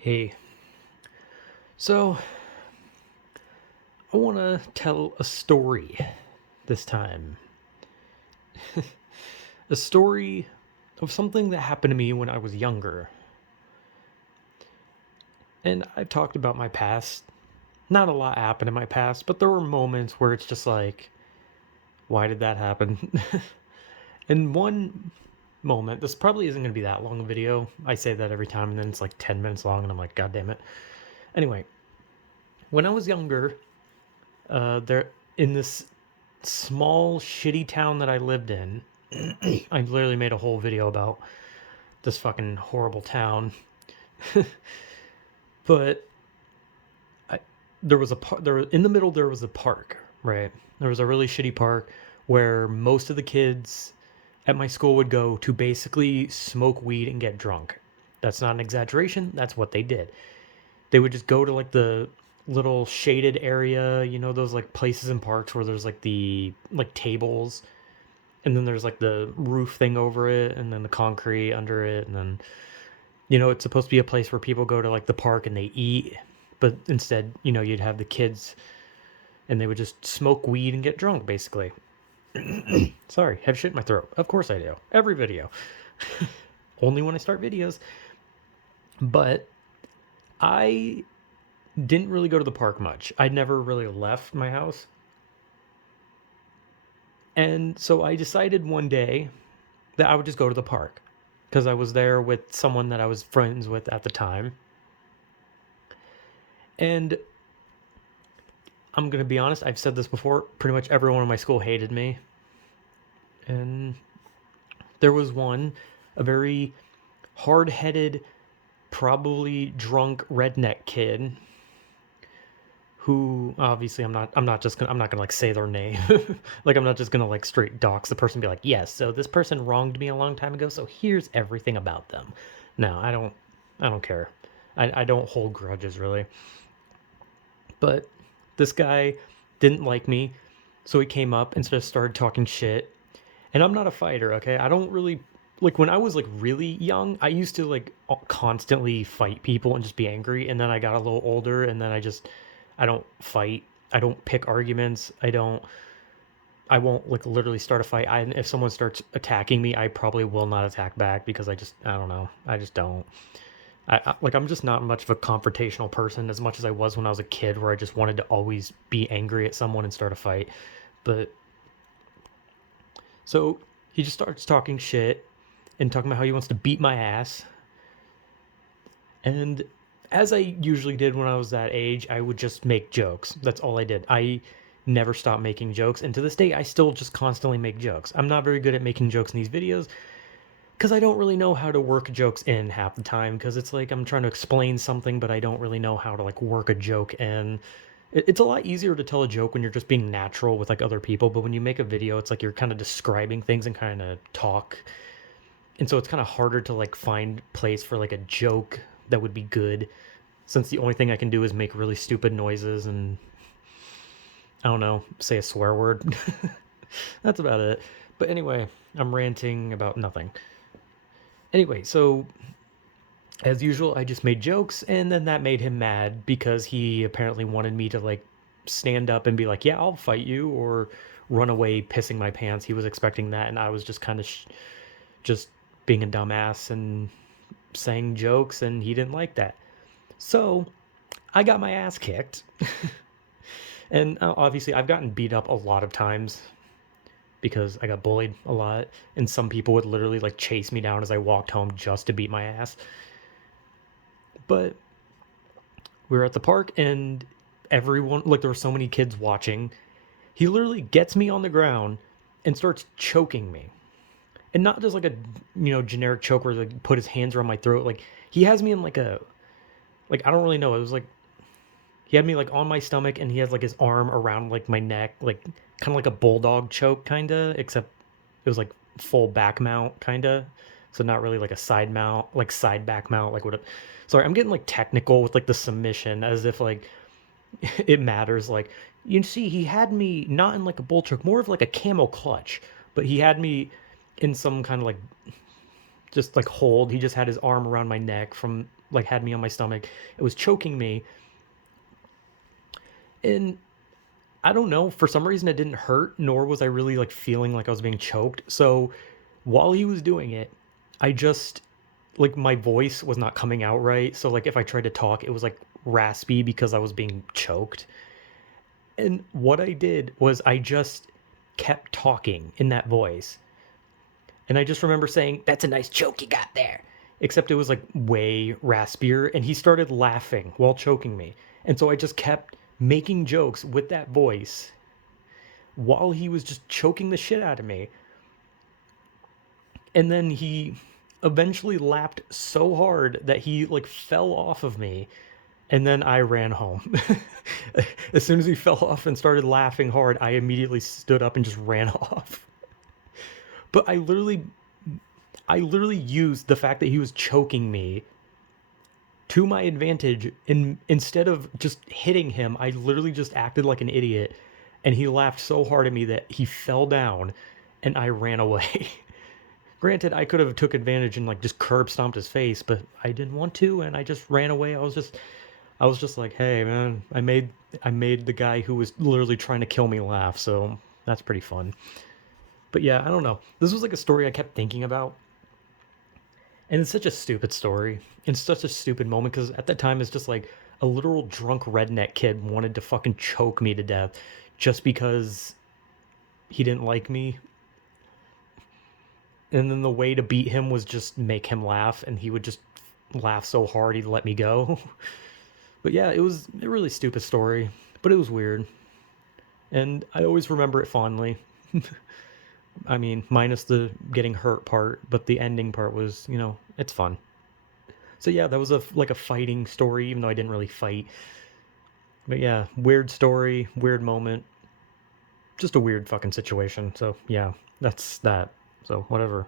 Hey, so I want to tell a story this time. A story of something that happened to me when I was younger. And I've talked about my past. Not a lot happened in my past, but there were moments where it's just like, why did that happen? In one moment, this probably isn't going to be that long a video. I say that every time, and then it's like 10 minutes long, and I'm like, God damn it. Anyway, when I was younger, there in this small shitty town that I lived in, I literally made a whole video about this fucking horrible town. But I, there was a there in the middle there was a park, right? There was a really shitty park where most of the kids at my school would go to basically smoke weed and get drunk. That's not an exaggeration. That's what they did. They would just go to like the little shaded area, those like places in parks where there's like the like tables, and then there's like the roof thing over it, and then the concrete under it, and then it's supposed to be a place where people go to like the park and they eat, but instead you'd have the kids and they would just smoke weed and get drunk basically. Sorry, have shit in my throat. Of course I do. Every video. Only when I start videos. But I didn't really go to the park much. I never really left my house. And so I decided one day that I would just go to the park because I was there with someone that I was friends with at the time. And I'm going to be honest, I've said this before, pretty much everyone in my school hated me. And there was one, a very hard-headed, probably drunk redneck kid who obviously I'm not gonna like say their name. Like I'm not just gonna like straight dox the person and be like, yes, so this person wronged me a long time ago, so here's everything about them. No, I don't care. I don't hold grudges really. But this guy didn't like me, so he came up and just started talking shit. And I'm not a fighter, okay? I don't really like when I was like really young, I used to like constantly fight people and just be angry, and then I got a little older and then I don't fight. I don't pick arguments. I won't like literally start a fight. If someone starts attacking me, I probably will not attack back because I don't know. I just don't. I'm just not much of a confrontational person as much as I was when I was a kid, where I just wanted to always be angry at someone and start a fight. But so he just starts talking shit and talking about how he wants to beat my ass. And as I usually did when I was that age, I would just make jokes. That's all I did. I never stopped making jokes. And to this day, I still just constantly make jokes. I'm not very good at making jokes in these videos because I don't really know how to work jokes in half the time, because it's like I'm trying to explain something, but I don't really know how to like work a joke in. It's a lot easier to tell a joke when you're just being natural with like other people, but when you make a video, it's like you're kind of describing things and kind of talk, and so it's kind of harder to like find place for like a joke that would be good, since the only thing I can do is make really stupid noises and I don't know, say a swear word. That's about it. But anyway, I'm ranting about nothing. Anyway, so as usual, I just made jokes, and then that made him mad because he apparently wanted me to like stand up and be like, "Yeah, I'll fight you," or run away pissing my pants. He was expecting that, and I was just kind of just being a dumbass and saying jokes, and he didn't like that. So I got my ass kicked. And obviously, I've gotten beat up a lot of times because I got bullied a lot, and some people would literally like chase me down as I walked home just to beat my ass. But we were at the park, and everyone, like, there were so many kids watching. He literally gets me on the ground and starts choking me. And not just like a generic choke where like put his hands around my throat. Like he has me in like a like I don't really know. It was like he had me like on my stomach, and he has like his arm around like my neck, like kind of like a bulldog choke, kinda, except it was like full back mount, kinda. So not really like a side mount, like side back mount, like what? Sorry, I'm getting like technical with like the submission, as if like it matters. Like you see, he had me not in like a bull choke, more of like a camel clutch, but he had me in some kind of like just like hold. He just had his arm around my neck from like had me on my stomach. It was choking me, and I don't know, for some reason it didn't hurt, nor was I really like feeling like I was being choked. So while he was doing it, I just like my voice was not coming out right. So like if I tried to talk, it was like raspy because I was being choked. And what I did was I just kept talking in that voice. And I just remember saying, "That's a nice choke you got there." Except it was like way raspier, and he started laughing while choking me. And so I just kept making jokes with that voice while he was just choking the shit out of me. And then he eventually laughed so hard that he like fell off of me, and then I ran home. As soon as he fell off and started laughing hard, I immediately stood up and just ran off. But I literally used the fact that he was choking me to my advantage, and instead of just hitting him, I literally just acted like an idiot, and he laughed so hard at me that he fell down and I ran away. Granted, I could have took advantage and like just curb stomped his face, but I didn't want to, and I just ran away. I was just like, "Hey, man, I made the guy who was literally trying to kill me laugh." So, that's pretty fun. But yeah, I don't know. This was like a story I kept thinking about, and it's such a stupid story. It's such a stupid moment because at that time it's just like a literal drunk redneck kid wanted to fucking choke me to death just because he didn't like me. And then the way to beat him was just make him laugh, and he would just laugh so hard he'd let me go. But yeah, it was a really stupid story, but it was weird. And I always remember it fondly. I mean, minus the getting hurt part, but the ending part was, it's fun. So yeah, that was like a fighting story, even though I didn't really fight. But yeah, weird story, weird moment, just a weird fucking situation. So yeah, that's that. So whatever.